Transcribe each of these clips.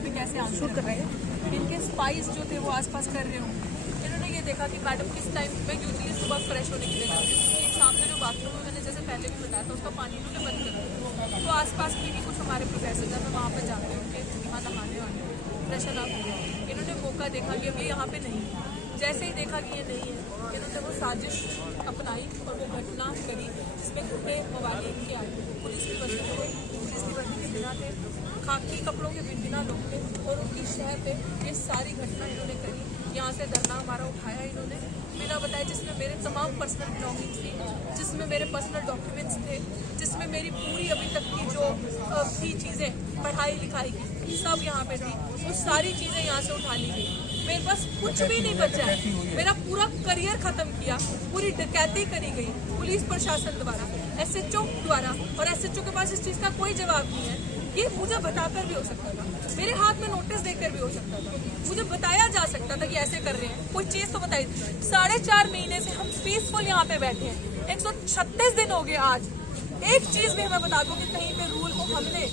पे कैसे आंसर कर रहे हैं। इनके स्पाइस जो थे वो आसपास कर रहे हों। इन्होंने ये देखा कि मैडम किस टाइम पे यूजली सुबह फ्रेश होने के लिए जाती है, एक सामने जो बाथरूम है मैंने जैसे पहले भी बताया था उसका पानी इन्होंने बंद कर दिया। तो आसपास की भी कुछ हमारे प्रोफेसर जब मैं वहाँ पर जाते हैं उनके यहाँ नहाने वाले फ्रेशन अप हुए, इन्होंने मौका देखा कि अभी यहाँ पे नहीं है। जैसे ही देखा कि ये नहीं है, इन्होंने वो साजिश अपनाई और वो घटना करी जिसमें घुटे मवाली इनके आए, पुलिस की वर्दी थे, पुलिस की वर्दी के बिना थे, खाकी कपड़ों के बिना लोग थे और उनकी शहर पे ये सारी घटना इन्होंने करी। यहाँ से धरना हमारा उठाया इन्होंने बिना बताए, जिसमें मेरे तमाम पर्सनल बिलोंगिंग्स थी, जिसमें मेरे पर्सनल डॉक्यूमेंट्स थे, जिसमें मेरी पूरी अभी तक की जो थी चीज़ें पढ़ाई लिखाई की सब यहाँ पे थी, वो सारी चीज़ें यहाँ से उठा ली गई। मेरे पास कुछ भी नहीं बचा है, मेरा पूरा करियर खत्म किया, पूरी डकैती करी गई पुलिस प्रशासन द्वारा, एसएचओ द्वारा, और एसएचओ के पास इस चीज़ का कोई जवाब नहीं है। ये मुझे बताकर भी हो सकता था, मेरे हाथ में नोटिस देकर भी हो सकता था, मुझे बताया जा सकता था कि ऐसे कर रहे हैं, कोई चीज़ तो बताई। 4.5 महीने से हम पीसफुल यहाँ पे बैठे हैं, 136 दिन हो गए आज। एक चीज़ भी हमें बता दो कि कहीं पे रूल को हमने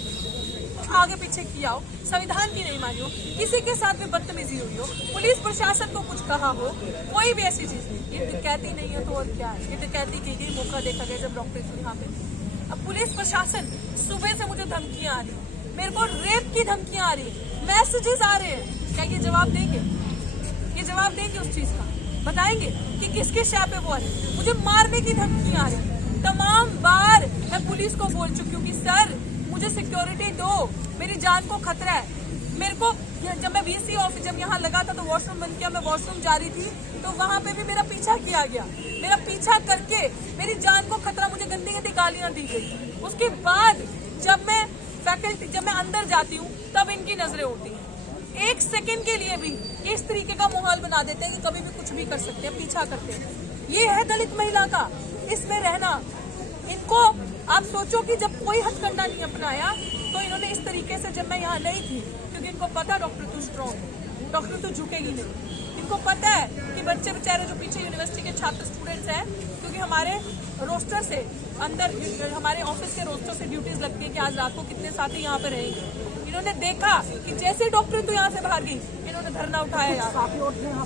आगे पीछे किया हो, संविधान की नहीं मानी हो, किसी के साथ में बदतमीजी हुई हो, पुलिस प्रशासन को कुछ कहा हो, कोई भी ऐसी चीज नहीं। ये डकैती नहीं है तो और क्या है, ये डकैती की गई, मौका देखा गया जब डॉक्टर यहाँ पे। अब पुलिस प्रशासन सुबह से मुझे धमकियां आ रही, मेरे को रेप की धमकियां आ रही, मैसेजेस आ रहे हैं। क्या ये जवाब देंगे? ये जवाब देंगे उस चीज का? बताएंगे कि किसके शाह पे वो है? मुझे मारने की धमकियां आ रही। तमाम बार मैं पुलिस को बोल चुकी हूँ कि सर मुझे सिक्योरिटी दो, मेरी जान को खतरा है। मेरे को जब मैं वीसी ऑफिस जब यहाँ लगा था तो वॉशरूम बंद किया, मैं वॉशरूम जा रही थी तो वहाँ पे भी मेरा पीछा किया गया, मेरा पीछा करके मेरी जान को खतरा, मुझे गंदी गंदी गालियाँ दी गई। उसके बाद जब मैं अंदर जाती हूँ तब इनकी नजरें होती हैं। 1 सेकंड के लिए भी इस तरीके का माहौल बना देते हैं कि कभी भी कुछ भी कर सकते हैं, पीछा करते हैं। ये है दलित महिला का इसमें रहना। इनको आप सोचो कि जब कोई हथकंडा नहीं अपनाया तो इन्होंने इस तरीके से, जब मैं यहाँ नहीं थी, क्योंकि इनको पता डॉक्टर तू स्ट्रॉन्ग, डॉक्टर तू झुकेगी नहीं, इनको पता है कि बच्चे बेचारे जो पीछे यूनिवर्सिटी के छात्र स्टूडेंट्स हैं, क्योंकि हमारे रोस्टर से अंदर हमारे ऑफिस के रोस्टर से ड्यूटीज लगती है कि आज रात को कितने साथी यहाँ पे रहेंगे। इन्होंने देखा कि जैसे डॉक्टर तो यहाँ से बाहर गई, इन्होंने धरना उठाया यहाँ।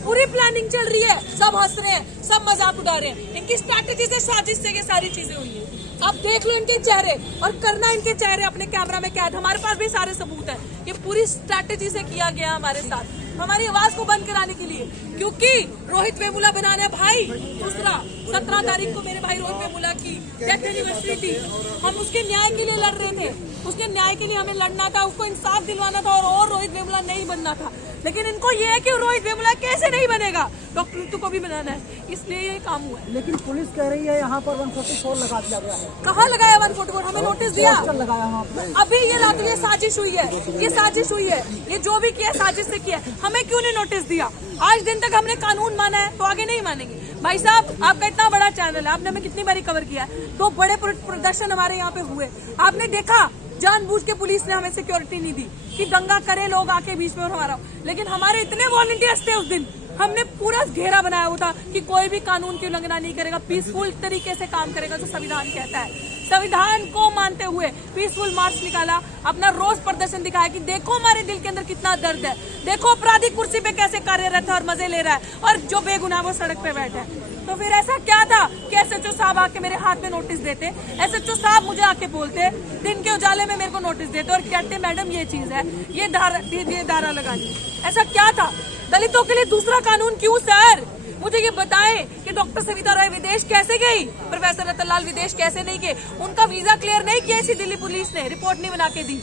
पूरी प्लानिंग चल रही है, सब हंस रहे हैं, सब मजाक उड़ा रहे हैं। इनकी स्ट्रैटेजी से, साजिश से ये सारी चीजें हुई है। आप देख लो इनके चेहरे, और करना इनके चेहरे अपने कैमरा में कैद। हमारे पास भी सारे सबूत है, ये पूरी स्ट्रैटेजी से किया गया हमारे साथ, हमारी आवाज को बंद कराने के लिए। क्योंकि रोहित वेमुला बनाना भाई, दूसरा 17 तारीख को मेरे भाई रोहित वेमुला की डेथ एनिवर्सरी थी, हम उसके न्याय के लिए लड़ रहे थे, उसके न्याय के लिए हमें लड़ना था, उसको इंसाफ दिलवाना था, और रोहित वेमुला नहीं बनना था। लेकिन इनको ये है कि रोहित वेमुला कैसे नहीं बनेगा, डॉक्टर ऋतु को भी बनाना है, इसलिए ये काम हुआ है। लेकिन पुलिस कह रही है यहाँ पर 144 लगा दिया गया है। कहाँ लगाया 144? हमें नोटिस दिया, लगाया अभी ये रात ये साजिश हुई है, ये साजिश हुई है, ये जो भी किया साजिश से किया। हमें क्यों नहीं नोटिस दिया? आज दिन तक हमने कानून माना है तो आगे नहीं मानेंगे। भाई साहब, आपका इतना बड़ा चैनल है, आपने हमें कितनी बारी कवर किया है, तो बड़े प्रदर्शन हमारे यहाँ पे हुए, आपने देखा जानबूझ के पुलिस ने हमें सिक्योरिटी नहीं दी कि दंगा करे लोग आके बीच में और हमारा। लेकिन हमारे इतने वॉलंटियर्स थे उस दिन, हमने पूरा घेरा बनाया हुआ था कि कोई भी कानून की उल्लंघना नहीं करेगा, पीसफुल तरीके से काम करेगा जो संविधान कहता है। संविधान को मानते हुए पीसफुल मार्च निकाला, अपना रोज प्रदर्शन दिखाया कि देखो हमारे दिल के अंदर कितना दर्द है, देखो अपराधी कुर्सी पे कैसे कार्यरत है और मजे ले रहा है, और जो बेगुनाह वो सड़क पे बैठे है। तो फिर ऐसा क्या था कि एसएचओ साहब आके मेरे हाथ में नोटिस देते, एसएचओ साहब मुझे आके बोलते, दिन के उजाले में मेरे को नोटिस देते और कहते मैडम ये चीज है, ये धारा लगानी। ऐसा क्या था? दलितों के लिए दूसरा कानून क्यों सर? मुझे ये बताएं कि डॉक्टर सविता राय विदेश कैसे गई, प्रोफेसर रतनलाल विदेश कैसे नहीं गए? उनका वीजा क्लियर नहीं किया इसी दिल्ली पुलिस ने, रिपोर्ट नहीं बना के दी,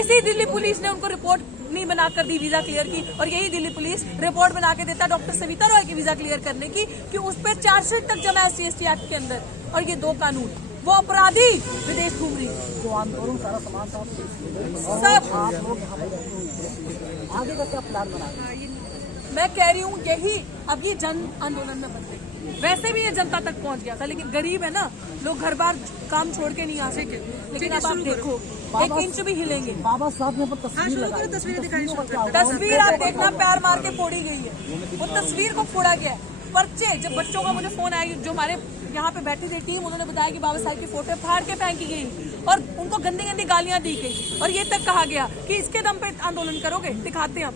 इसी दिल्ली पुलिस ने उनको रिपोर्ट नहीं बनाकर दी वीजा क्लियर की, और यही दिल्ली पुलिस रिपोर्ट बना के देता डॉक्टर सविता रॉय की वीजा क्लियर करने की कि उस पर चार्जशीट तक जमा है SC/ST एक्ट के अंदर। और ये 2 कानून, वो अपराधी विदेश घूम रही, जो आंदोलन सारा समाज सब आगे का क्या प्लान बना? मैं कह रही हूँ यही अब ये जन आंदोलन में बन गई। वैसे भी ये जनता तक पहुंच गया था, लेकिन गरीब है ना, लोग घर बार काम छोड़ के नहीं आ सके। लेकिन अब आप देखो 1 इंच भी हिलेंगे। बाबा साहब ने तस्वीर आप देखना, पैर मार के फोड़ी गई है, वो तस्वीर को फोड़ा गया है। पर्चे, जब बच्चों का मुझे फोन आया, जो हमारे यहाँ पे बैठी थी टीम, उन्होंने बताया कि बाबा साहब की फोटो फाड़ के फेंकी गई। और उनको गंदी गंदी गालियां दी गई और ये तक कहा गया कि इसके दम पे आंदोलन करोगे, दिखाते हैं आप।